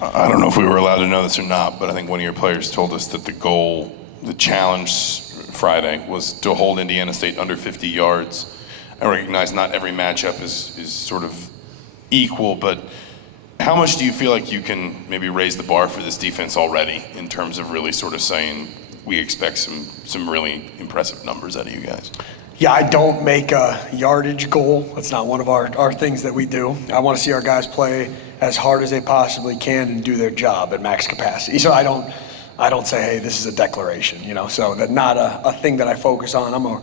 I don't know if we were allowed to know this or not, but I think one of your players told us that the challenge Friday was to hold Indiana State under 50 yards. I recognize not every matchup is sort of equal, but how much do you feel like you can maybe raise the bar for this defense already in terms of really sort of saying we expect some really impressive numbers out of you guys? Yeah, I don't make a yardage goal. That's not one of our things that we do. I want to see our guys play as hard as they possibly can and do their job at max capacity. So I don't say, hey, this is a declaration, so that's not a thing that I focus on.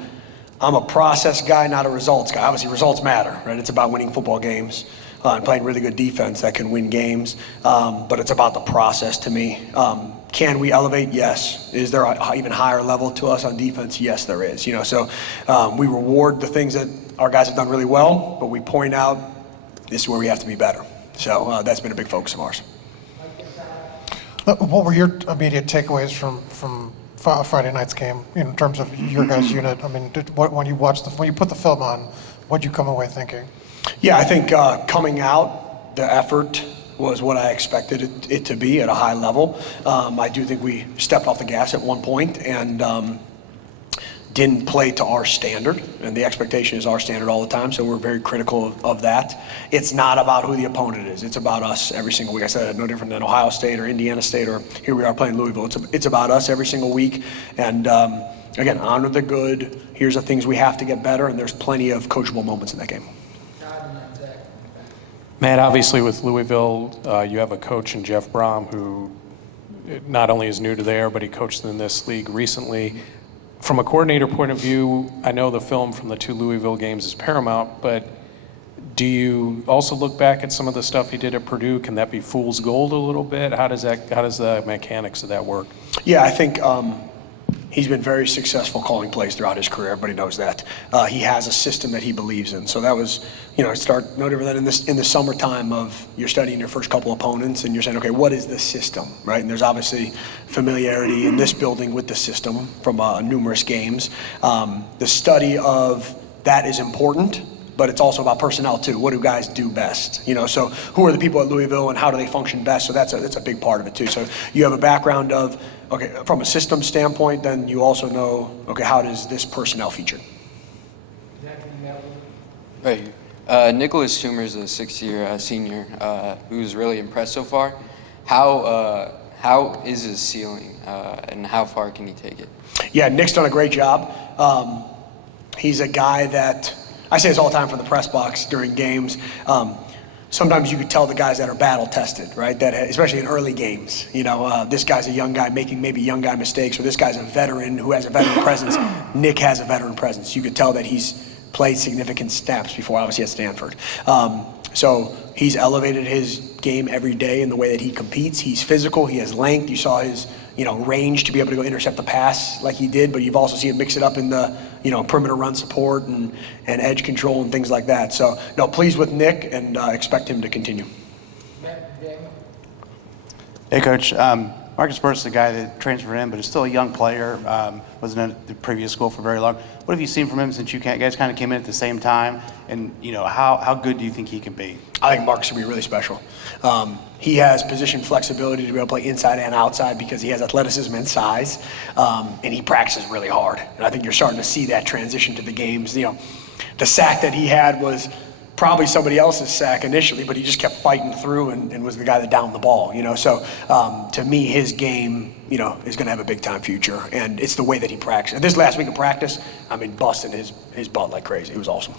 I'm a process guy, not a results guy. Obviously, results matter, right? It's about winning football games and playing really good defense that can win games, but it's about the process to me. Can we elevate? Yes. Is there an even higher level to us on defense? Yes, there is. So we reward the things that our guys have done really well, but we point out this is where we have to be better. So that's been a big focus of ours. What were your immediate takeaways from Friday night's game in terms of your guys' unit? I mean, when you put the film on, what'd you come away thinking? Yeah, I think coming out, the effort was what I expected it to be at a high level. I do think we stepped off the gas at one point and didn't play to our standard, and the expectation is our standard all the time, so we're very critical of that. It's not about who the opponent is. It's about us every single week. I said no different than Ohio State or Indiana State, or here we are playing Louisville. It's about us every single week, and again, honor the good. Here's the things we have to get better, and there's plenty of coachable moments in that game. Matt, obviously with Louisville, you have a coach in Jeff Brom who not only is new to there, but he coached in this league recently. From a coordinator point of view, I know the film from the 2 Louisville games is paramount, but do you also look back at some of the stuff he did at Purdue? Can that be fool's gold a little bit? How does the mechanics of that work? Yeah, I think he's been very successful calling plays throughout his career. Everybody knows that. He has a system that he believes in. So that was, start no different than in the summertime of you're studying your first couple opponents and you're saying, okay, what is the system, right? And there's obviously familiarity in this building with the system from numerous games. The study of that is important, but it's also about personnel too. What do guys do best? So who are the people at Louisville and how do they function best? So that's a big part of it too. So you have a background of, okay, from a system standpoint, then you also know, okay, how does this personnel feature? Right. Nicholas Schumer's a sixth-year senior who's really impressed so far. How is his ceiling and how far can he take it? Yeah, Nick's done a great job. He's a guy that, I say this all the time from the press box during games. Sometimes you could tell the guys that are battle tested, right? That especially in early games, this guy's a young guy making maybe young guy mistakes, or this guy's a veteran who has a veteran presence. Nick has a veteran presence. You could tell that he's played significant snaps before, obviously at Stanford. So he's elevated his game every day in the way that he competes. He's physical. He has length. You saw his range to be able to go intercept the pass like he did, but you've also seen him mix it up in the perimeter run support and edge control and things like that. So no, pleased with Nick and expect him to continue. Hey Coach, Marcus Burt's the guy that transferred in, but is still a young player, wasn't at the previous school for very long. What have you seen from him since you guys kind of came in at the same time? And how good do you think he can be? I think Marcus will be really special. He has position flexibility to be able to play inside and outside because he has athleticism and size, and he practices really hard. And I think you're starting to see that transition to the games. The sack that he had was probably somebody else's sack initially, but he just kept fighting through and was the guy that downed the ball. So to me, his game, is going to have a big time future, and it's the way that he practiced. This last week of practice, busting his butt like crazy. It was awesome.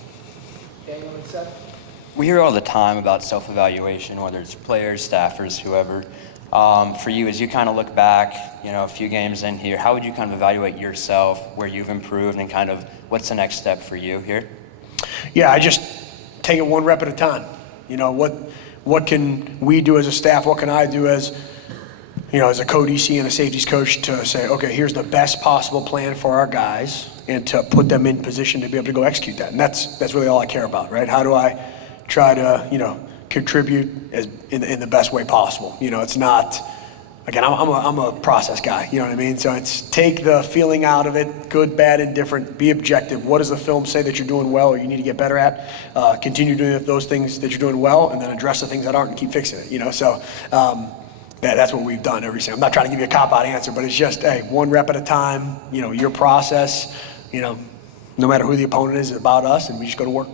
We hear all the time about self-evaluation, whether it's players, staffers, whoever. For you, as you kind of look back, a few games in here, how would you kind of evaluate yourself, where you've improved, and kind of what's the next step for you here? Yeah, I just take it one rep at a time. What can we do as a staff? What can I do as a co-DC and a safeties coach to say, okay, here's the best possible plan for our guys and to put them in position to be able to go execute that. And that's really all I care about, right? How do I try to, contribute in the best way possible? It's not again, I'm a process guy, you know what I mean? So it's take the feeling out of it, good, bad, indifferent, be objective. What does the film say that you're doing well or you need to get better at? Continue doing those things that you're doing well, and then address the things that aren't and keep fixing it, you know? So that's what we've done every single. I'm not trying to give you a cop-out answer, but it's just, hey, one rep at a time, you know, your process, you know, no matter who the opponent is, it's about us, and we just go to work.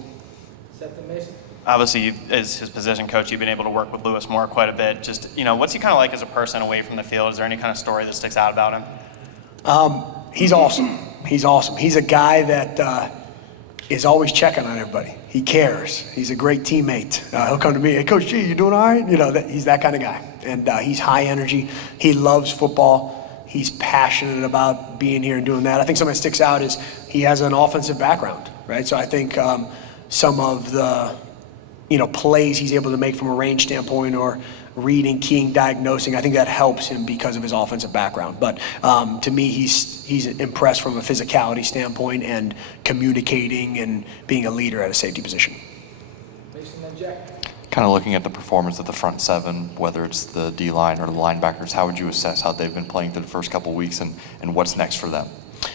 Obviously, as his position coach, you've been able to work with Lewis Moore quite a bit. Just, you know, what's he kind of like as a person away from the field? Is there any kind of story that sticks out about him? He's awesome. He's awesome. He's a guy that is always checking on everybody. He cares. He's a great teammate. He'll come to me, hey, Coach G, you doing all right? You know, he's that kind of guy. And he's high energy. He loves football. He's passionate about being here and doing that. I think something that sticks out is he has an offensive background, right? So I think some of the plays he's able to make from a range standpoint or reading, keying, diagnosing, I think that helps him because of his offensive background. But to me, he's impressed from a physicality standpoint and communicating and being a leader at a safety position. Kind of looking at the performance of the front seven, whether it's the D-line or the linebackers, how would you assess how they've been playing through the first couple of weeks and what's next for them?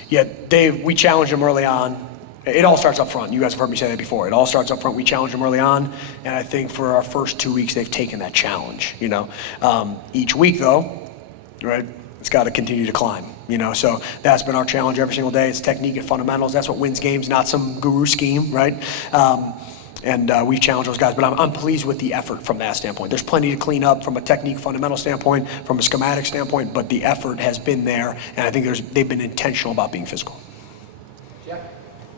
Yeah, Dave, we challenged them early on. It all starts up front. You guys have heard me say that before. It all starts up front. We challenged them early on, and I think for our first 2 weeks, they've taken that challenge, you know. Each week, though, right, it's got to continue to climb, you know. So that's been our challenge every single day. It's technique and fundamentals. That's what wins games, not some guru scheme, right? And we challenge those guys, but I'm pleased with the effort from that standpoint. There's plenty to clean up from a technique fundamental standpoint, from a schematic standpoint, but the effort has been there, and I think they've been intentional about being physical.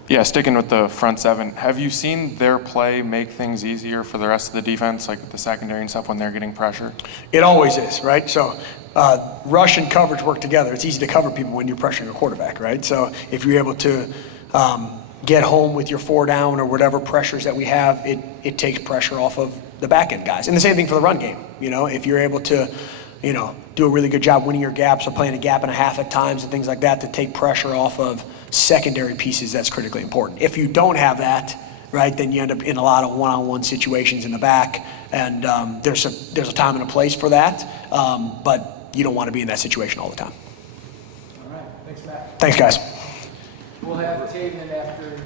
Yeah, sticking with the front seven, have you seen their play make things easier for the rest of the defense, like the secondary and stuff when they're getting pressure? It always is, right? So rush and coverage work together. It's easy to cover people when you're pressuring a quarterback, right? So if you're able to get home with your 4 down or whatever pressures that we have, it takes pressure off of the back end guys. And the same thing for the run game. You know, if you're able to, you know, do a really good job winning your gaps or playing a gap and a half at times and things like that to take pressure off of secondary pieces, that's critically important. If you don't have that, right, then you end up in a lot of one-on-one situations in the back, and there's a time and a place for that, but you don't want to be in that situation all the time. All right, thanks, Matt. Thanks, guys. We'll have Taven after